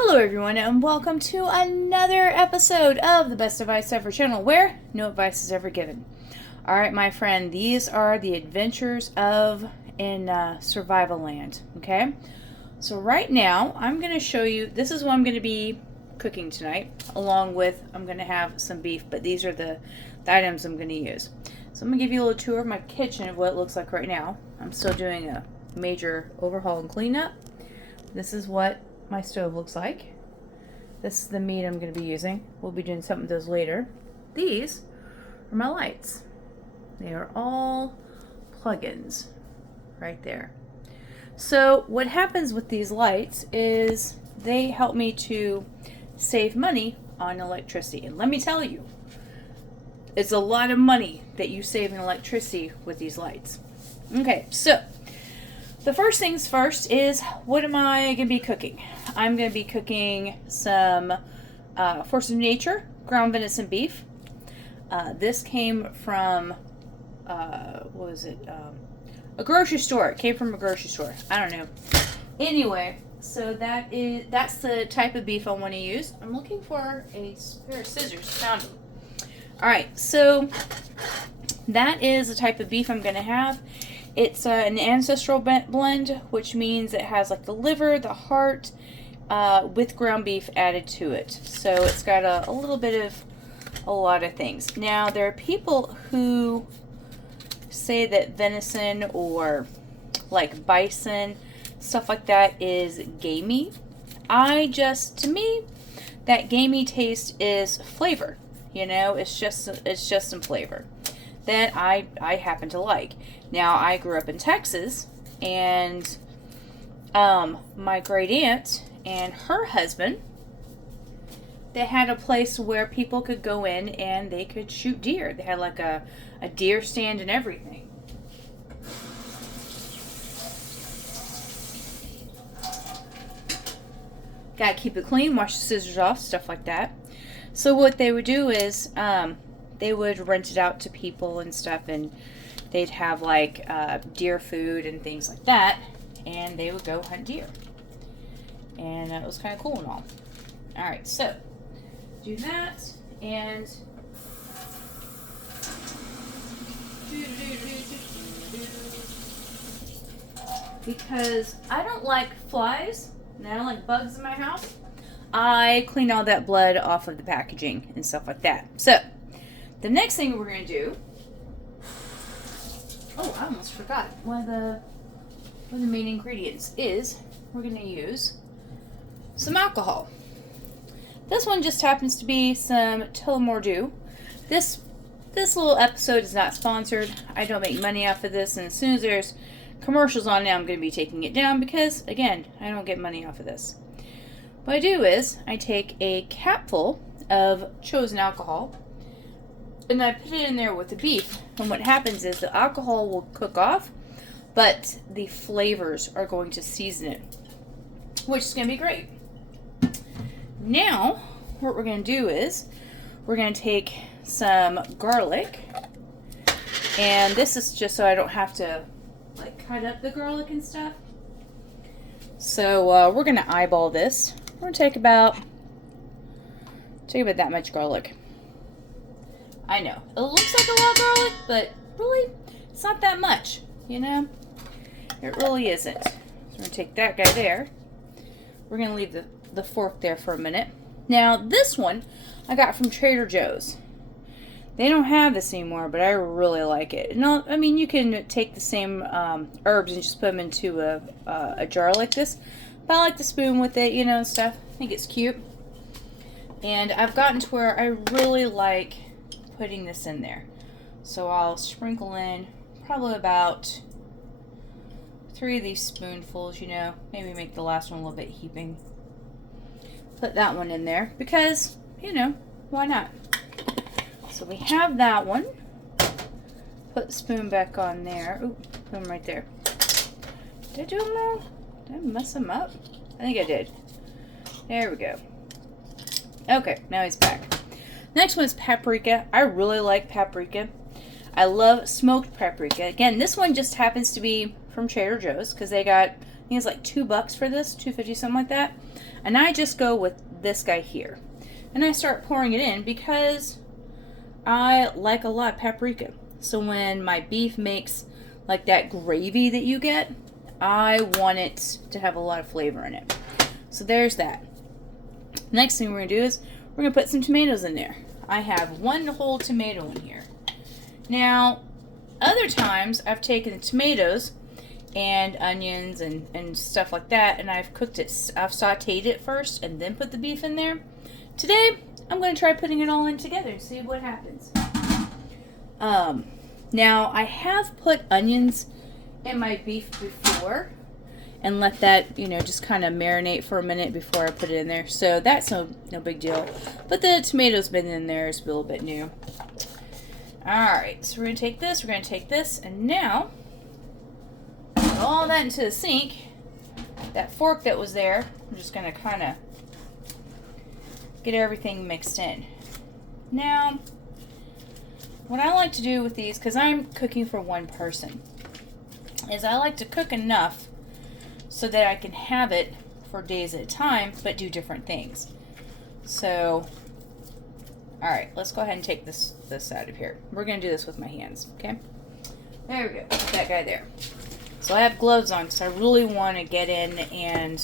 Hello everyone and welcome to another episode of the Best Advice Ever channel where no advice is ever given. Alright my friend, these are the adventures in Survival Land, okay? So right now I'm going to show you, this is what I'm going to be cooking tonight, along with, I'm going to have some beef, but these are the items I'm going to use. So I'm going to give you a little tour of my kitchen of what it looks like right now. I'm still doing a major overhaul and cleanup. This is what my stove looks like. This is the meat I'm going to be using. We'll be doing something with those later. These are my lights. They are all plug-ins right there. So what happens with these lights is they help me to save money on electricity. And let me tell you, it's a lot of money that you save in electricity with these lights. Okay, so the first things first is, what am I going to be cooking? I'm going to be cooking some Force of Nature ground venison beef. This came from, what was it? A grocery store. It came from a grocery store. I don't know. Anyway, so that's the type of beef I want to use. I'm looking for a pair of scissors. Found them. Alright, so that is the type of beef I'm going to have. It's an ancestral blend, which means it has like the liver, the heart, with ground beef added to it. So it's got a little bit of a lot of things. Now, there are people who say that venison or like bison, stuff like that is gamey. To me, that gamey taste is flavor. You know, it's just some flavor that I happen to like. Now, I grew up in Texas, and my great aunt and her husband, they had a place where people could go in and they could shoot deer. They had like a deer stand and everything. Gotta keep it clean, wash the scissors off, stuff like that. So what they would do is they would rent it out to people and stuff, and they'd have like deer food and things like that, and they would go hunt deer. And it was kind of cool and all. Alright, so do that, and because I don't like flies and I don't like bugs in my house, I clean all that blood off of the packaging and stuff like that. So the next thing we're going to do, oh, I almost forgot. One of the main ingredients is we're going to use some alcohol. This one just happens to be some Tullamore Dew. This little episode is not sponsored. I don't make money off of this, and as soon as there's commercials on it, I'm going to be taking it down because, again, I don't get money off of this. What I do is I take a capful of chosen alcohol and I put it in there with the beef. And what happens is the alcohol will cook off, but the flavors are going to season it, which is going to be great. Now, what we're going to do is we're going to take some garlic, and this is just so I don't have to like cut up the garlic and stuff. So we're going to eyeball this. We're going to take about that much garlic. I know, it looks like a lot of garlic, but really, it's not that much, you know? It really isn't. So we're going to take that guy there. We're going to leave the fork there for a minute. Now, this one I got from Trader Joe's. They don't have this anymore, but I really like it. No, I mean, you can take the same herbs and just put them into a jar like this. But I like the spoon with it, you know, and stuff. I think it's cute. And I've gotten to where I really like putting this in there. So I'll sprinkle in probably about 3 of these spoonfuls, you know. Maybe make the last one a little bit heaping. Put that one in there because, you know, why not? So we have that one. Put the spoon back on there. Ooh, put them right there. Did I do them all? Did I mess them up? I think I did. There we go. Okay, now he's back. Next one is paprika. I really like paprika. I love smoked paprika. Again, this one just happens to be from Trader Joe's because they got think it's like $2 for this, $2.50, something like that. And I just go with this guy here. And I start pouring it in because I like a lot of paprika. So when my beef makes like that gravy that you get, I want it to have a lot of flavor in it. So there's that. Next thing we're going to do is we're going to put some tomatoes in there. I have 1 whole tomato in here. Now, other times I've taken the tomatoes and onions and stuff like that, and I've cooked it. I've sauteed it first and then put the beef in there. Today, I'm going to try putting it all in together and see what happens. Now, I have put onions in my beef before and let that, you know, just kind of marinate for a minute before I put it in there. So that's no big deal. But the tomatoes been in there is a little bit new. Alright, so we're going to take this, and now put all that into the sink. That fork that was there, I'm just going to kind of get everything mixed in. Now, what I like to do with these, because I'm cooking for one person, is I like to cook enough so that I can have it for days at a time, but do different things. So, alright, let's go ahead and take this out of here. We're going to do this with my hands, okay? There we go. Put that guy there. So I have gloves on because I really want to get in and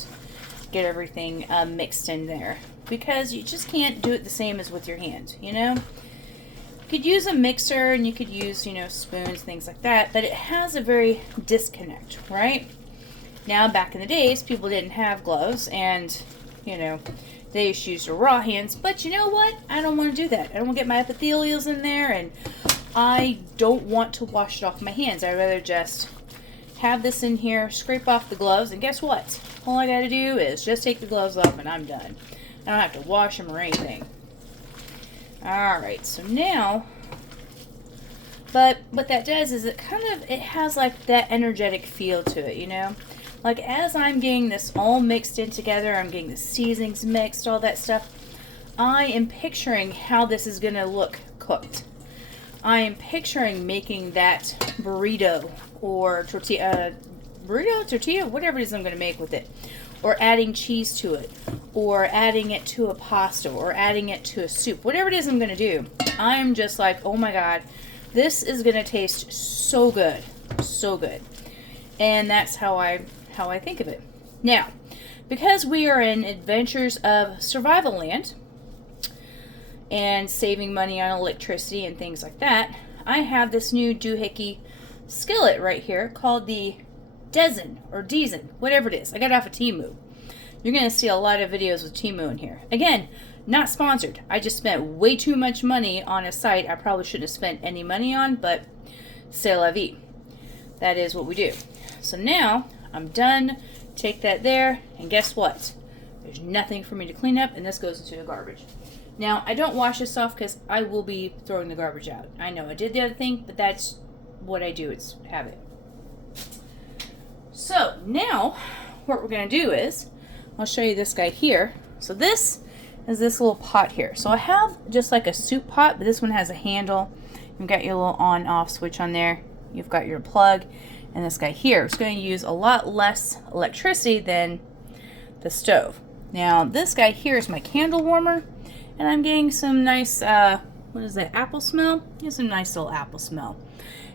get everything mixed in there. Because you just can't do it the same as with your hand, you know? You could use a mixer and you could use, you know, spoons, things like that, but it has a very disconnect, right? Now, back in the days, people didn't have gloves and, you know, they just used their raw hands, but you know what? I don't want to do that. I don't want to get my epithelials in there, and I don't want to wash it off my hands. I'd rather just have this in here, scrape off the gloves, and guess what? All I got to do is just take the gloves off and I'm done. I don't have to wash them or anything. Alright, so now, but what that does is it has like that energetic feel to it, you know? Like as I'm getting this all mixed in together, I'm getting the seasonings mixed, all that stuff, I am picturing how this is going to look cooked. I am picturing making that burrito or tortilla, whatever it is I'm going to make with it. Or adding cheese to it, or adding it to a pasta, or adding it to a soup. Whatever it is I'm going to do, I am just like, oh my god, this is going to taste so good. So good. And that's how I think of it. Now, because we are in Adventures of Survival Land, and saving money on electricity and things like that, I have this new doohickey skillet right here called the Dezin or Dezin, whatever it is. I got it off of Temu. You're going to see a lot of videos with Temu in here. Again, not sponsored. I just spent way too much money on a site I probably shouldn't have spent any money on, but c'est la vie. That is what we do. So now, I'm done. Take that there, and guess what? There's nothing for me to clean up, and this goes into the garbage. Now, I don't wash this off because I will be throwing the garbage out. I know I did the other thing, but that's what I do. It's habit. So now what we're going to do is I'll show you this guy here. So this is this little pot here. So I have just like a soup pot, but this one has a handle. You've got your little on off switch on there. You've got your plug, and this guy here is going to use a lot less electricity than the stove. Now this guy here is my candle warmer, and I'm getting some nice what is that, apple smell? Get some nice little apple smell.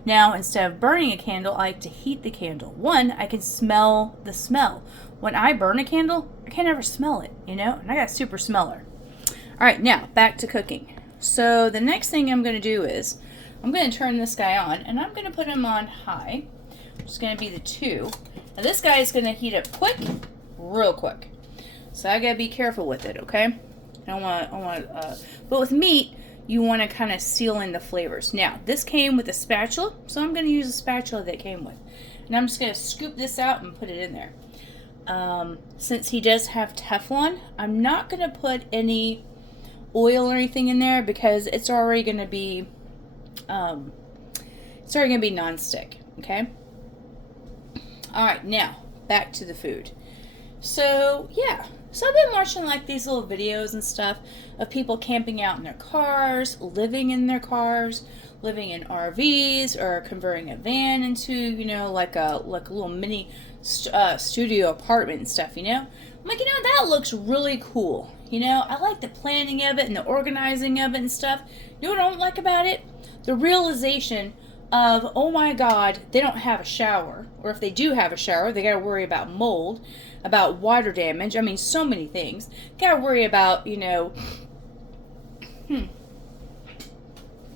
Now, instead of burning a candle, I like to heat the candle. One, I can smell the smell. When I burn a candle, I can't ever smell it, you know? And I got a super smeller. All right, now, back to cooking. So the next thing I'm going to do is, I'm going to turn this guy on, and I'm going to put him on high. It's going to be the 2. Now, this guy is going to heat up quick, real quick. So I got to be careful with it, okay? But with meat, you want to kind of seal in the flavors. Now, this came with a spatula, so I'm going to use a spatula that it came with. And I'm just going to scoop this out and put it in there. Since he does have Teflon, I'm not going to put any oil or anything in there because it's already going to be, nonstick, okay? Alright, now, back to the food. So, yeah. So I've been watching like these little videos and stuff of people camping out in their cars, living in their cars, living in RVs, or converting a van into, you know, like a little mini studio apartment and stuff, you know? I'm like, that looks really cool. I like the planning of it and the organizing of it and stuff. You know what I don't like about it? The realization of, oh my God, they don't have a shower. Or if they do have a shower, they got to worry about mold, about water damage. I mean, so many things. Got to worry about,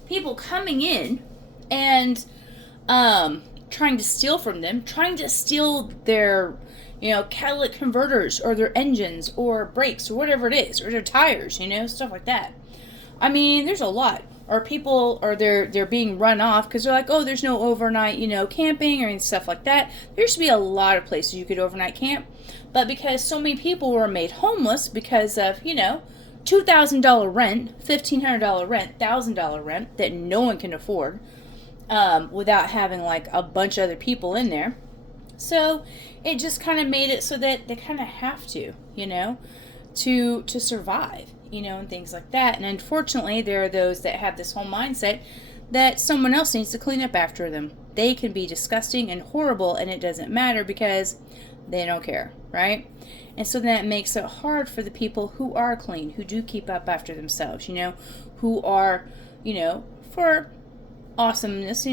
people coming in and trying to steal from them, trying to steal their, catalytic converters or their engines or brakes or whatever it is, or their tires, stuff like that. I mean, there's a lot. Or people, or they're being run off because they're like, oh, there's no overnight, camping or stuff like that. There used to be a lot of places you could overnight camp, but because so many people were made homeless because of, $2,000 rent, $1,500 rent, $1,000 rent that no one can afford, without having like a bunch of other people in there. So it just kind of made it so that they kind of have to, to survive, and things like that. And unfortunately, there are those that have this whole mindset that someone else needs to clean up after them. They can be disgusting and horrible, and it doesn't matter because they don't care, right? And so that makes it hard for the people who are clean, who do keep up after themselves, who are, for awesomeness,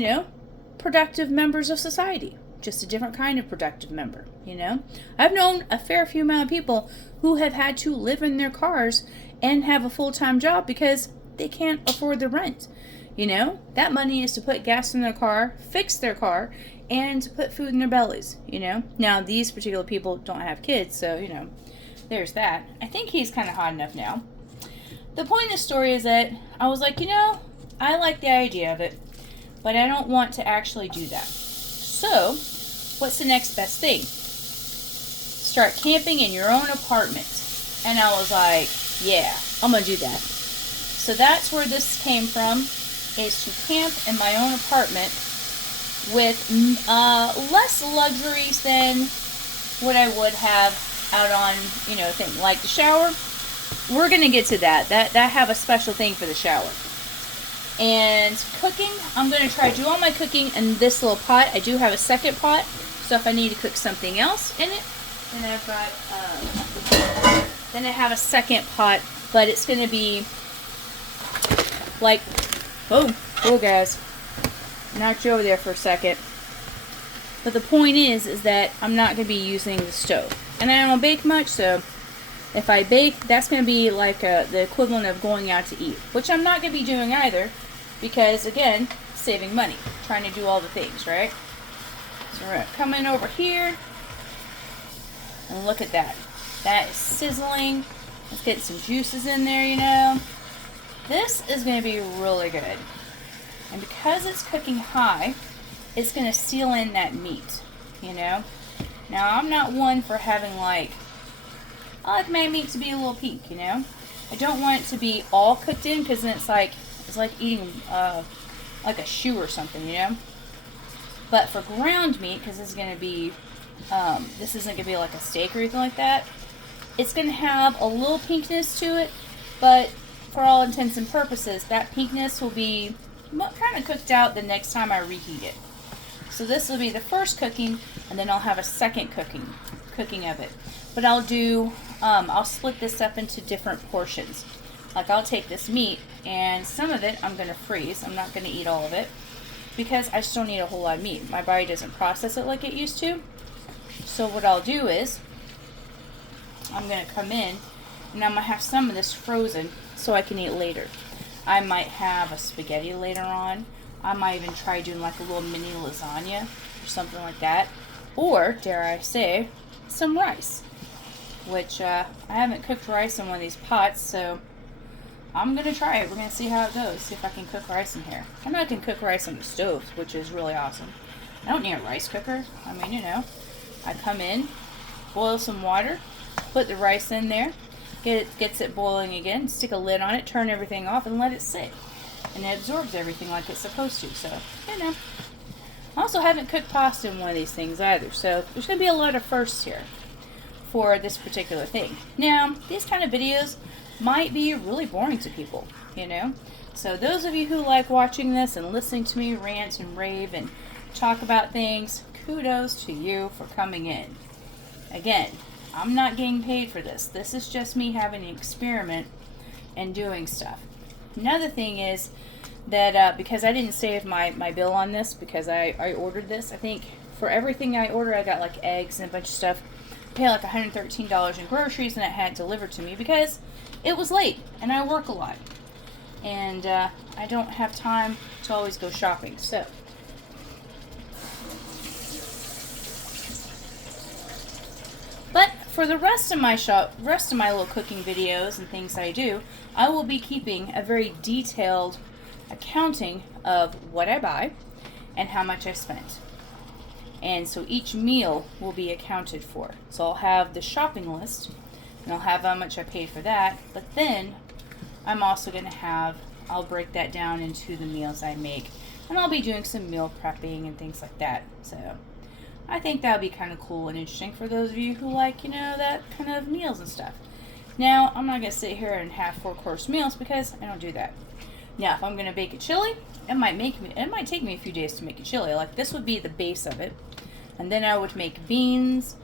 productive members of society. Just a different kind of productive member, I've known a fair few amount of people who have had to live in their cars and have a full-time job because they can't afford the rent. That money is to put gas in their car, fix their car, and to put food in their bellies, Now, these particular people don't have kids, so, there's that. I think he's kind of hot enough now. The point of the story is that I was like, I like the idea of it, but I don't want to actually do that. So, what's the next best thing? Start camping in your own apartment. And I was like, yeah, I'm going to do that. So that's where this came from, is to camp in my own apartment with less luxuries than what I would have out on, thing like the shower. We're going to get to that. I have a special thing for the shower. And cooking, I'm going to try to do all my cooking in this little pot. I do have a second pot, so if I need to cook something else in it, then I've got, then I have a second pot, but it's going to be like, oh guys, knocked you over there for a second. But the point is that I'm not going to be using the stove. And I don't bake much, so if I bake, that's going to be like the equivalent of going out to eat, which I'm not going to be doing either. Because, again, saving money. Trying to do all the things, right? So we're going to come in over here. And look at that. That is sizzling. Let's get some juices in there, This is going to be really good. And because it's cooking high, it's going to seal in that meat, Now, I'm not one for having, I like my meat to be a little pink, I don't want it to be all cooked in because then it's like eating like a shoe or something, But for ground meat, because this is going to be, this isn't going to be like a steak or anything like that, it's going to have a little pinkness to it, but for all intents and purposes, that pinkness will be kind of cooked out the next time I reheat it. So this will be the first cooking, and then I'll have a second cooking of it. But I'll do, I'll split this up into different portions. Like I'll take this meat, and some of it I'm going to freeze. I'm not going to eat all of it because I just don't need a whole lot of meat. My body doesn't process it like it used to. So what I'll do is I'm going to come in, and I'm going to have some of this frozen so I can eat later. I might have a spaghetti later on. I might even try doing like a little mini lasagna or something like that. Or, dare I say, some rice. Which, I haven't cooked rice in one of these pots, so I'm going to try it. We're going to see how it goes. See if I can cook rice in here. I know I can cook rice on the stove, which is really awesome. I don't need a rice cooker. I mean, I come in, boil some water, put the rice in there, gets it boiling again, stick a lid on it, turn everything off, and let it sit. And it absorbs everything like it's supposed to, so, I also haven't cooked pasta in one of these things either, so there's going to be a lot of firsts here for this particular thing. Now, these kind of videos might be really boring to people, So those of you who like watching this and listening to me rant and rave and talk about things, kudos to you for coming in. Again, I'm not getting paid for this. This is just me having an experiment and doing stuff. Another thing is that because I didn't save my bill on this because I ordered this, I think for everything I ordered, I got like eggs and a bunch of stuff. I paid like $113 in groceries, and it had delivered to me because it was late and I work a lot. And I don't have time to always go shopping. So but for the rest of my little cooking videos and things I do, I will be keeping a very detailed accounting of what I buy and how much I spent. And so each meal will be accounted for. So I'll have the shopping list, and I'll have how much I paid for that. But then I'm also going to I'll break that down into the meals I make. And I'll be doing some meal prepping and things like that. So I think that'll be kind of cool and interesting for those of you who like, that kind of meals and stuff. Now, I'm not going to sit here and have 4-course meals because I don't do that. Now, if I'm going to bake a chili, it might take me a few days to make a chili. Like, this would be the base of it. And then I would make beans.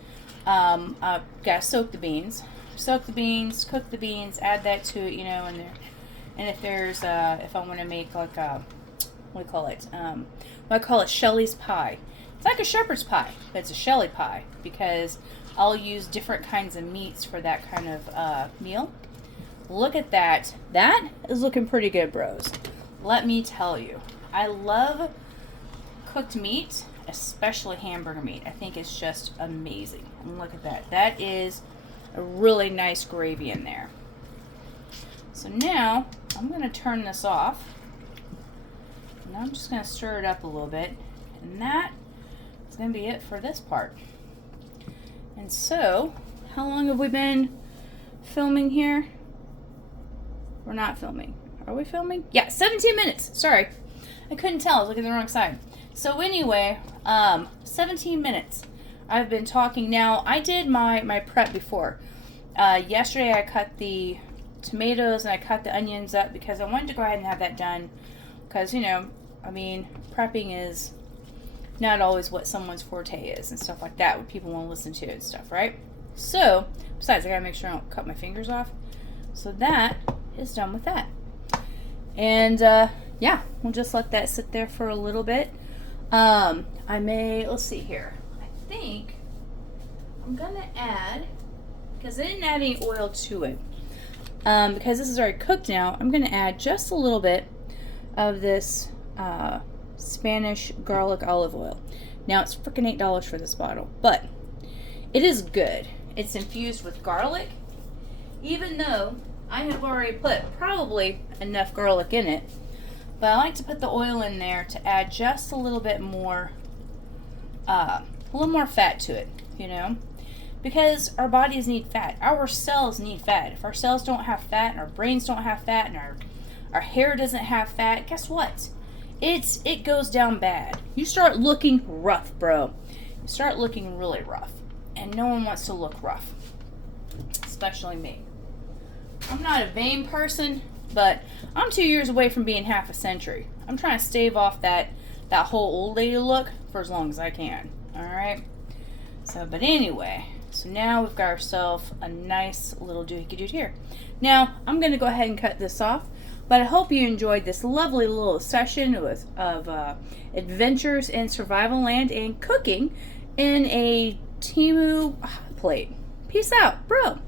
Gotta soak the beans. Soak the beans, cook the beans, add that to it, and if there's, if I want to make like a, what do you call it? I call it Shelley's pie. It's like a shepherd's pie, but it's a Shelley pie because I'll use different kinds of meats for that kind of meal. Look at that. That is looking pretty good, bros. Let me tell you. I love cooked meat, especially hamburger meat. I think it's just amazing. And look at that. That is a really nice gravy in there. So now I'm going to turn this off. And I'm just going to stir it up a little bit. And that is going to be it for this part. And so, how long have we been filming here? We're not filming. Are we filming? Yeah, 17 minutes. Sorry. I couldn't tell. I was looking at the wrong side. So anyway, 17 minutes. I've been talking now. I did my prep before. Yesterday I cut the tomatoes and I cut the onions up because I wanted to go ahead and have that done. Because, prepping is not always what someone's forte is and stuff like that. What people want to listen to and stuff, right? So, besides, I gotta make sure I don't cut my fingers off. So that is done with that. And yeah, we'll just let that sit there for a little bit. Let's see here. I think I'm gonna add, because I didn't add any oil to it, because this is already cooked now, I'm gonna add just a little bit of this Spanish garlic olive oil. Now it's freaking $8 for this bottle, but it is good. It's infused with garlic, even though I have already put probably enough garlic in it, but I like to put the oil in there to add just a little bit more, a little more fat to it, because our bodies need fat. Our cells need fat. If our cells don't have fat, and our brains don't have fat, and our hair doesn't have fat, guess what? It goes down bad. You start looking rough, bro. You start looking really rough, and no one wants to look rough, especially me. I'm not a vain person, but I'm 2 years away from being half a century. I'm trying to stave off that whole old lady look for as long as I can. Alright? But anyway, so now we've got ourselves a nice little doohickey-doot here. Now, I'm going to go ahead and cut this off, but I hope you enjoyed this lovely little session of adventures in survival land and cooking in a Temu hot plate. Peace out, bro.